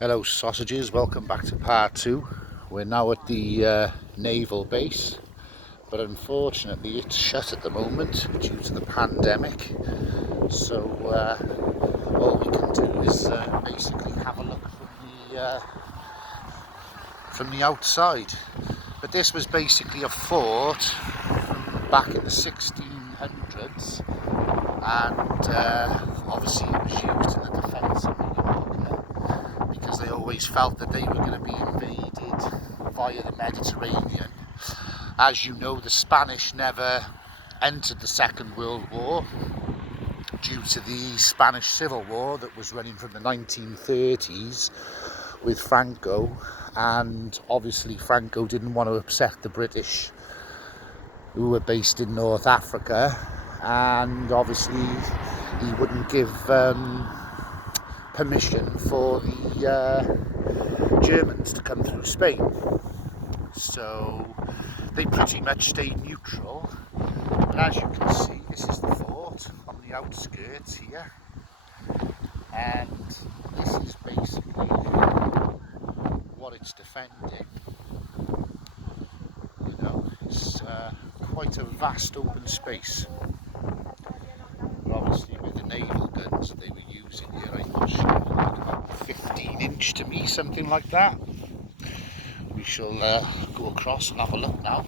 Hello sausages, welcome back to part 2. We're now at the naval base, but unfortunately it's shut at the moment due to the pandemic. So all we can do is basically have a look from the outside. But this was basically a fort from back in the 1600s, and obviously it was used in the defence of Majorca, because they always felt that they were going to be invaded via the Mediterranean. As you know, the Spanish never entered the Second World War due to the Spanish Civil War that was running from the 1930s with Franco, and obviously Franco didn't want to upset the British, who were based in North Africa, and obviously he wouldn't give permission for the Germans to come through Spain. So they pretty much stayed neutral. But as you can see, this is the fort on the outskirts here, and this is basically what it's defending. You know, it's quite a vast open space. But obviously with the naval guns that they were using here, I'm not sure, like about 15-inch to me, something like that. We shall go across and have a look now.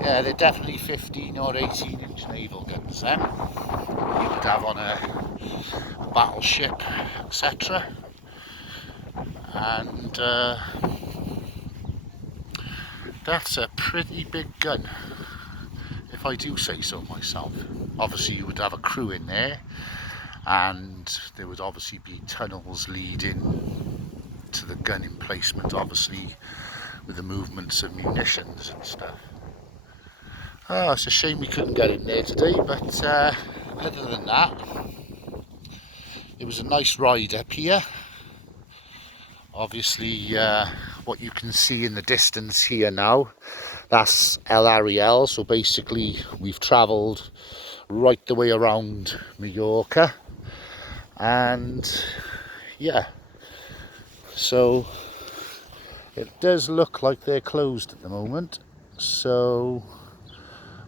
Yeah, they're definitely 15 or 18-inch naval guns then. You would have on a battleship, etc. And that's a pretty big gun, if I do say so myself. Obviously you would have a crew in there, and there would obviously be tunnels leading to the gun emplacement, obviously with the movements of munitions and stuff. Oh, it's a shame we couldn't get in there today, but other than that, it was a nice ride up here. Obviously what you can see in the distance here now, that's El Ariel. So basically we've travelled right the way around Majorca, and yeah, so it does look like they're closed at the moment. So,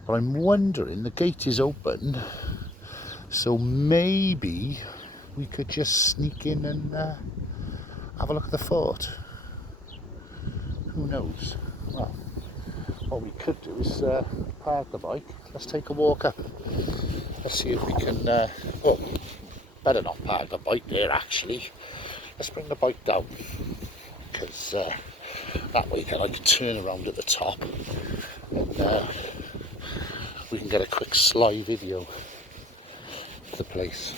but I'm wondering, the gate is open, so maybe we could just sneak in and have a look at the fort. Who knows? Well, what we could do is park the bike. Let's take a walk up. Let's see if we can. Oh, better not park the bike there actually. Let's bring the bike down, because that way then I can turn around at the top, and we can get a quick sly video of the place.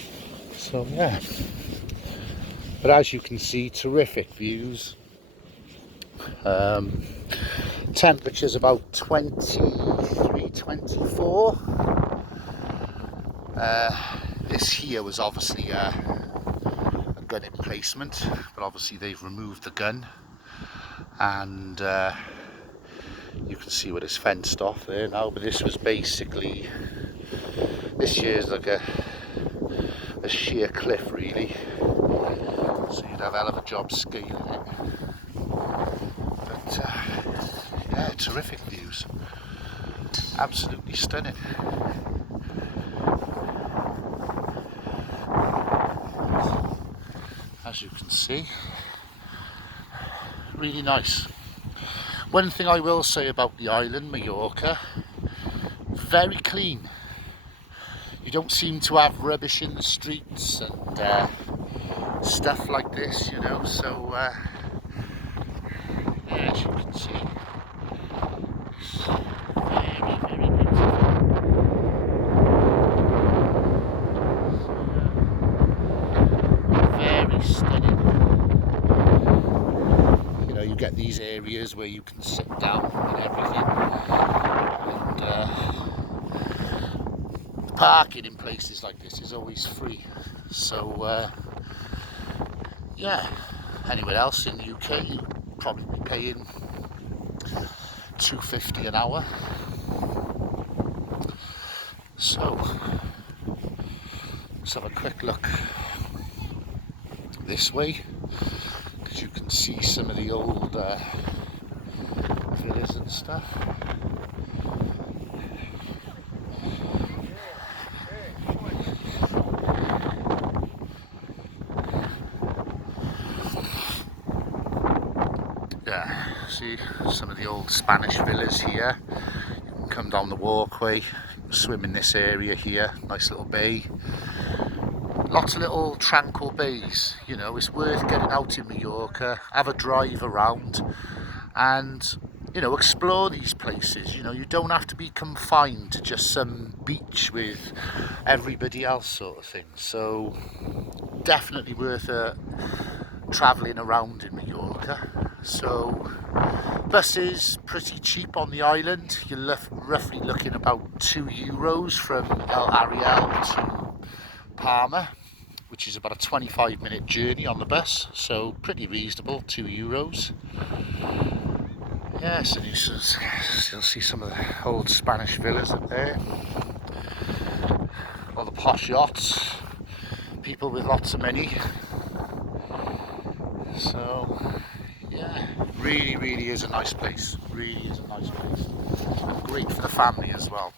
So yeah, but as you can see, terrific views. Temperature's about 23, 24. This here was obviously a gun emplacement, but obviously they've removed the gun, and you can see what is fenced off there now. But this was basically, this year's like a sheer cliff really, so you'd have a hell of a job scaling it. But yeah, terrific views, absolutely stunning. As you can see, really nice. One thing I will say about the island, Majorca, very clean. You don't seem to have rubbish in the streets and stuff like this, you know, so yeah, as you can see, it's very, very beautiful. Very stunning. You know, you get these areas where you can sit down and everything, and parking in places like this is always free. So yeah, anywhere else in the UK you'd probably be paying $2.50 an hour. So let's have a quick look this way, because you can see some of the old villas and stuff. Yeah, see some of the old Spanish villas here. You can come down the walkway, swim in this area here, nice little bay. Lots of little tranquil bays, you know, it's worth getting out in Majorca, have a drive around and, you know, explore these places. You know, you don't have to be confined to just some beach with everybody else sort of thing. So definitely worth travelling around in Majorca. So buses pretty cheap on the island. You're roughly looking about €2 from El Ariel to Palma, which is about a 25-minute journey on the bus, so pretty reasonable, €2. Yes, and you'll see some of the old Spanish villas up there, all the posh yachts, people with lots of money. So yeah, really is a nice place, really is a nice place. Great for the family as well.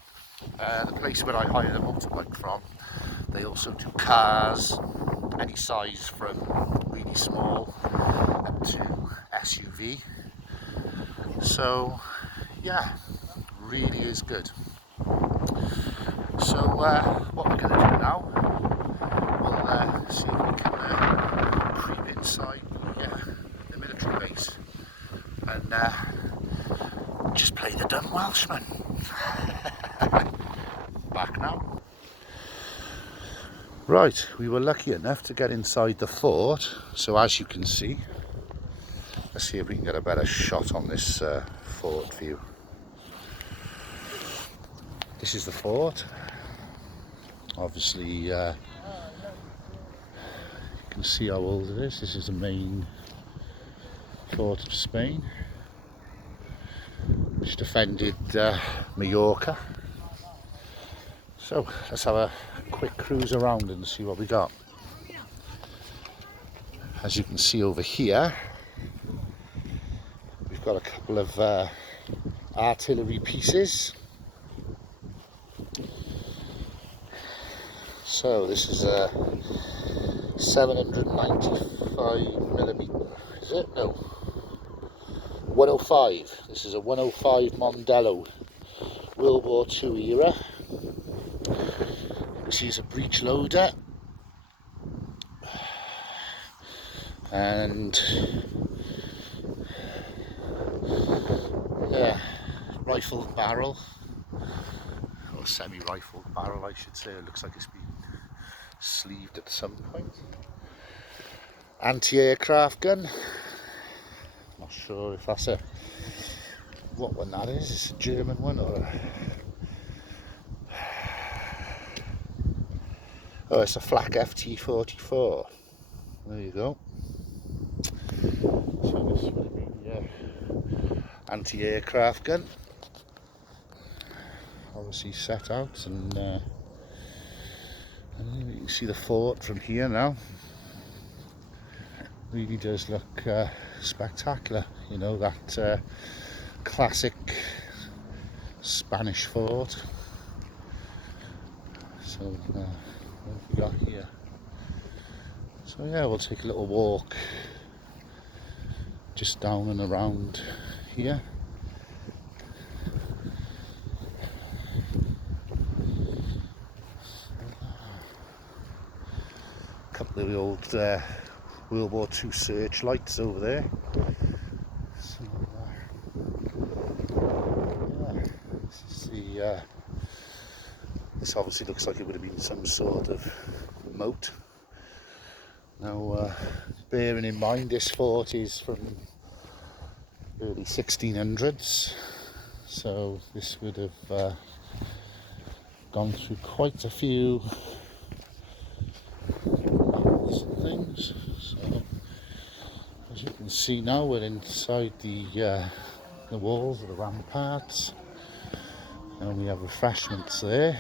The place where I hire the motorbike from, they also do cars, any size from really small up to SUV. So yeah, really is good. So what we're going to do now, we'll see if we can creep inside the military base and just play the dumb Welshman. Back now. Right, we were lucky enough to get inside the fort, so as you can see, let's see if we can get a better shot on this fort view. This is the fort. Obviously you can see how old it is. This is the main fort of Spain, which defended Majorca. So let's have a quick cruise around and see what we got. As you can see over here, we've got a couple of artillery pieces. So this is a 795mm, is it? No, 105. This is a 105 Mondello, World War II era. This is a breech loader, and yeah, rifled barrel, or semi-rifled barrel I should say. It looks like it's been sleeved at some point. Anti-aircraft gun, not sure if that's what one that is. It's a German one or a... Oh, it's a flak FT44. There you go. So this would be anti-aircraft gun. Obviously set out, and you can see the fort from here now. Really does look spectacular. You know, that classic Spanish fort. So what have we got here? So yeah, we'll take a little walk just down and around here. A couple of the old World War II searchlights over there. So, yeah, this is the this obviously looks like it would have been some sort of moat. Now, bearing in mind this fort is from early 1600s, so this would have gone through quite a few things. So, as you can see now, we're inside the walls of the ramparts, and we have refreshments there.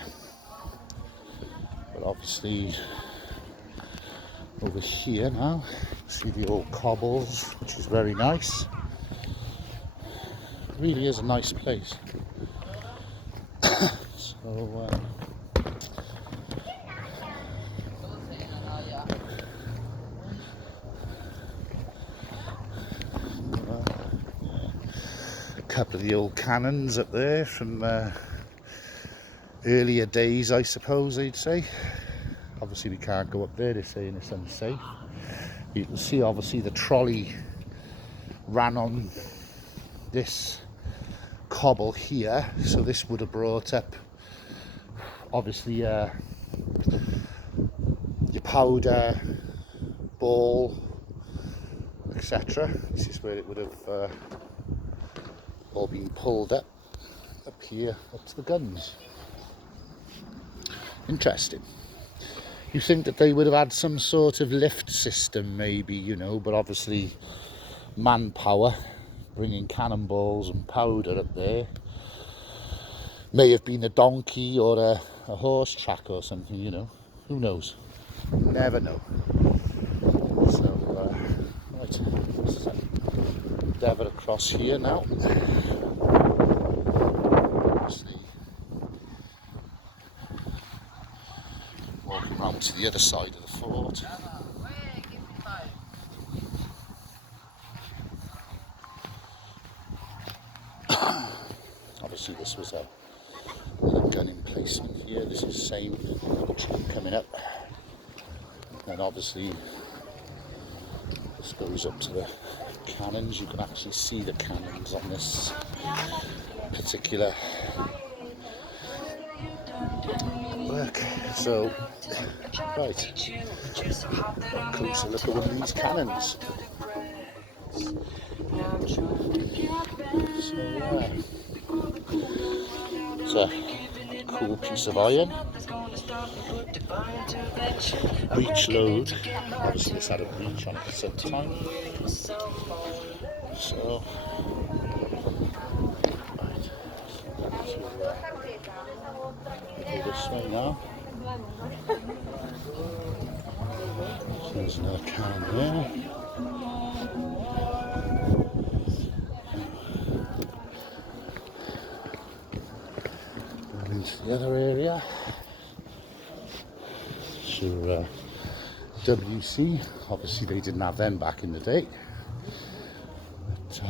But obviously over here now. See the old cobbles, which is very nice. It really is a nice place. So a couple of the old cannons up there from earlier days, I suppose they'd say. Obviously we can't go up there, they're saying it's unsafe. You can see obviously the trolley ran on this cobble here, so this would have brought up obviously your powder, ball, etc. This is where it would have all been pulled up here, up to the guns. Interesting. You think that they would have had some sort of lift system maybe, you know, but obviously manpower, bringing cannonballs and powder up there. May have been a donkey or a horse track or something, you know. Who knows? Never know. So, right, let's endeavour across here now. Obviously, walking round to the other side of the fort. Obviously this was a gun emplacement here. This is the same coming up. And obviously this goes up to the cannons. You can actually see the cannons on this particular work. So, right, closer look at one of these cannons. So, it's a cool piece of iron. Breech load. Obviously it's had a breech on it at some time. So, right, go this way now. So there's another cannon there. Into the other area. So WC, obviously they didn't have them back in the day. But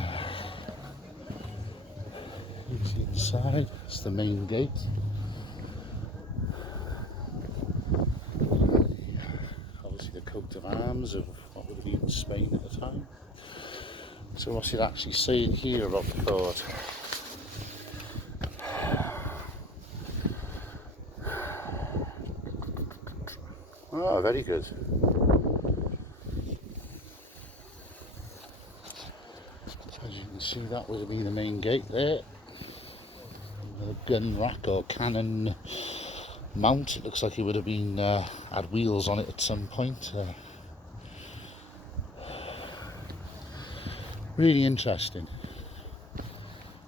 you can see inside, it's the main gate. Obviously the coat of arms of what would have been Spain at the time. So what's it actually saying here about the fort? Oh, very good. As you can see, that would have been the main gate there. The gun rack or cannon mount. It looks like it would have been had wheels on it at some point. Really interesting.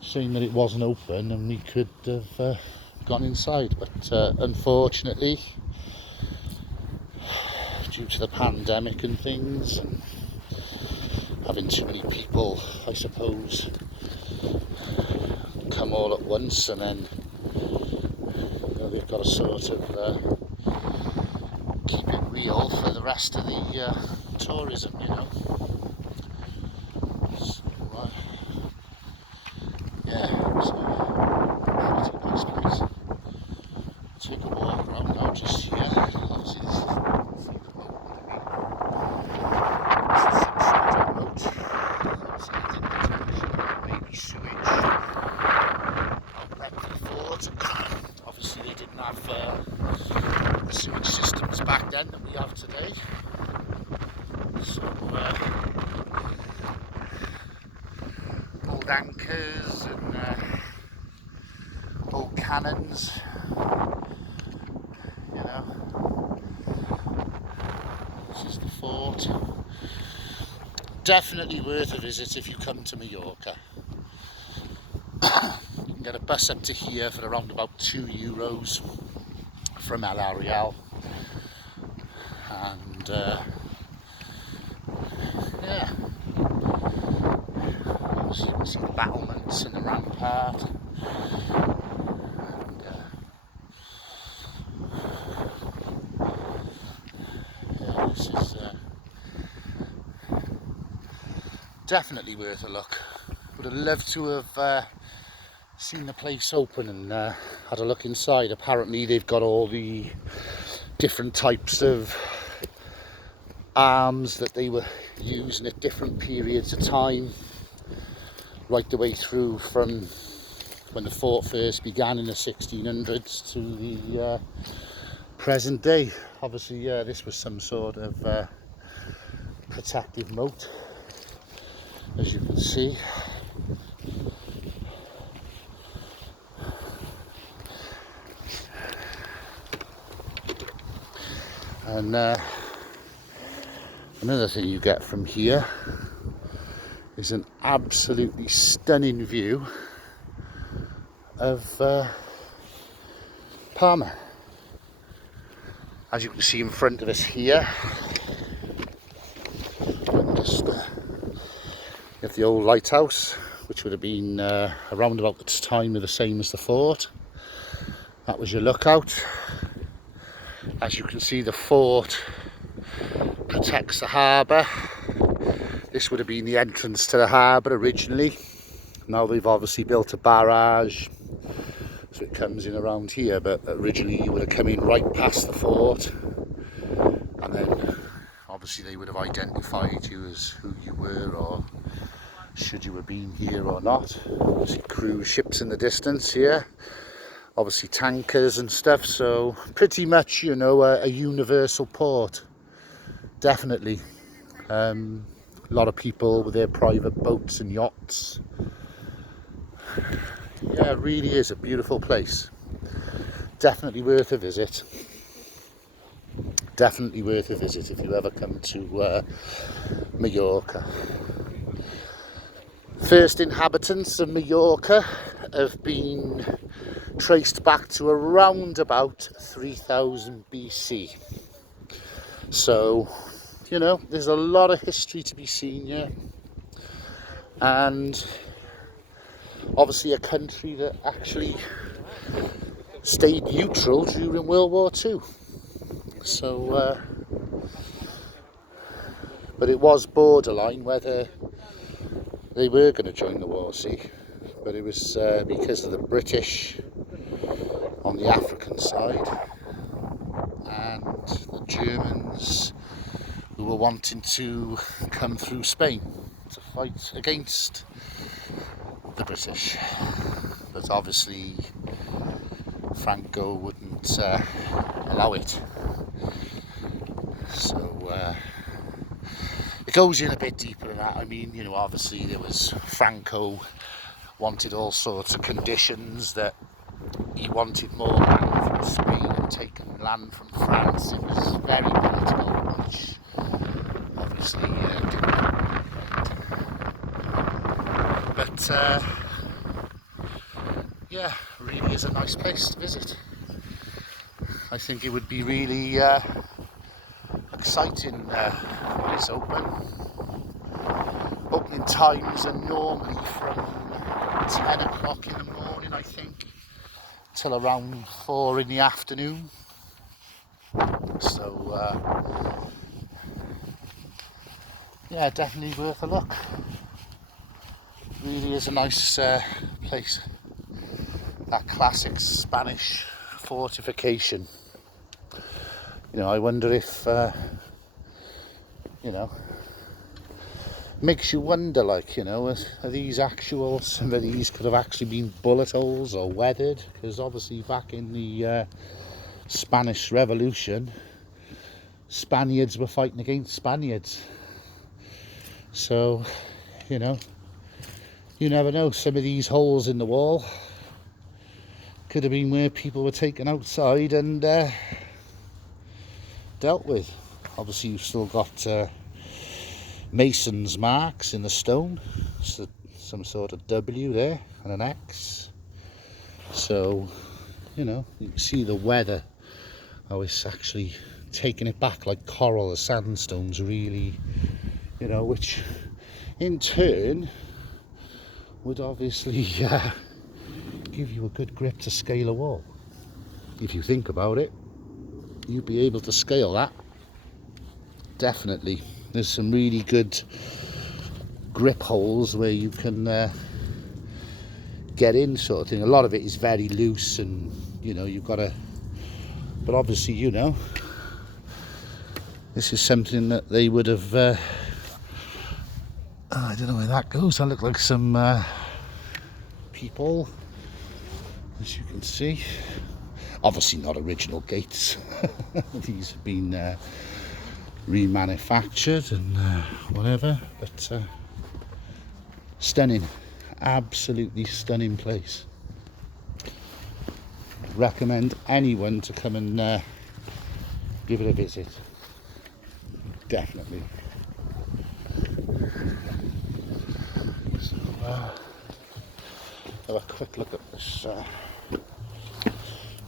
Shame that it wasn't open and we could have gone inside, but unfortunately, due to the pandemic and things, and having too many people, I suppose, come all at once, and then they've got to sort of keep it real for the rest of the tourism, you know. So, yeah, it's a pretty nice place. Take a walk around now, just here. Obviously, this is the boat would have been. This is some sort of boat. Obviously, I think there's maybe sewage outlet to the fort. Obviously, they didn't have the sewage systems back then that we have today. So, old anchors and old cannons. You know, this is the fort. Definitely worth a visit if you come to Majorca. You can get a bus up to here for around about €2 from El Ariel, and battlements and the rampart. Yeah, this is definitely worth a look. Would have loved to have seen the place open and had a look inside. Apparently they've got all the different types of arms that they were using at different periods of time, right the way through from when the fort first began in the 1600s to the present day. Obviously this was some sort of protective moat, as you can see. And another thing you get from here is an absolutely stunning view of Parma. As you can see in front of us here, just you have the old lighthouse, which would have been around about the time of the same as the fort. That was your lookout. As you can see, the fort protects the harbour. This would have been the entrance to the harbour originally. Now they've obviously built a barrage, so it comes in around here, but originally you would have come in right past the fort, and then obviously they would have identified you as who you were, or should you have been here or not. See cruise ships in the distance here, obviously tankers and stuff, so pretty much, you know, a universal port, definitely. A lot of people with their private boats and yachts. Yeah, it really is a beautiful place. Definitely worth a visit. Definitely worth a visit if you ever come to Majorca. First inhabitants of Majorca have been traced back to around about 3000 BC. So, you know, there's a lot of history to be seen here. And obviously a country that actually stayed neutral during World War II. So, but it was borderline whether they were going to join the war, see. But it was because of the British on the African side and the Germans who were wanting to come through Spain to fight against the British. But obviously Franco wouldn't allow it. So it goes in a bit deeper than that. I mean, you know, obviously there was Franco wanted all sorts of conditions, that he wanted more land from Spain and taking land from France. It was very political, which obviously didn't. But yeah, really is a nice place to visit. I think it would be really exciting when it's open. Opening times are normally from 10 o'clock in the morning, I think, till around 4 in the afternoon. So yeah, definitely worth a look. Really is a nice place. That classic Spanish fortification. You know, I wonder if you know, makes you wonder, like, you know, are these actual, some of these could have actually been bullet holes or weathered, because obviously back in the Spanish Revolution, Spaniards were fighting against Spaniards. So, you know, you never know, some of these holes in the wall could have been where people were taken outside and dealt with. Obviously you've still got mason's marks in the stone, so some sort of W there and an X. So, you know, you can see the weather, how it's actually taking it back like coral. The sandstone's really, you know, which in turn would obviously give you a good grip to scale a wall. If you think about it, you'd be able to scale that. Definitely. There's some really good grip holes where you can get in, sort of thing. A lot of it is very loose, and you know, you've got to, but obviously, you know, this is something that they would have I don't know where that goes. That look like some people, as you can see. Obviously not original gates. These have been remanufactured and whatever, but stunning, absolutely stunning place. Recommend anyone to come and give it a visit. Definitely. So, have a quick look at this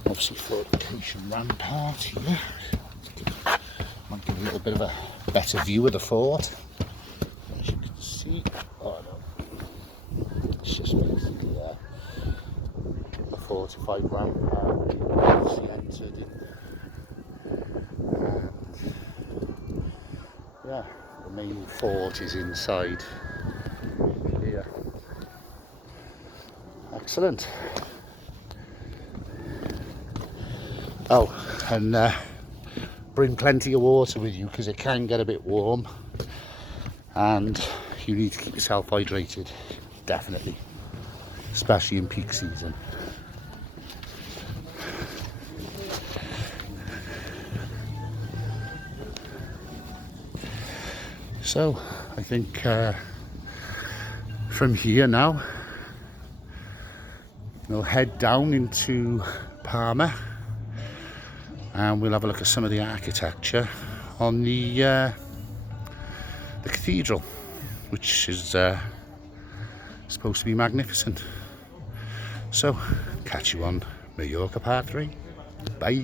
obviously fortification rampart here. Might give a little bit of a better view of the fort. As you can see, oh no, it's just basically a fortified rampart. Obviously entered in, and yeah, the main fort is inside here. Excellent. Oh, and bring plenty of water with you, because it can get a bit warm and you need to keep yourself hydrated, definitely, especially in peak season. So I think from here now we'll head down into Parma and we'll have a look at some of the architecture on the cathedral, which is supposed to be magnificent. So catch you on Majorca Part 3. Bye.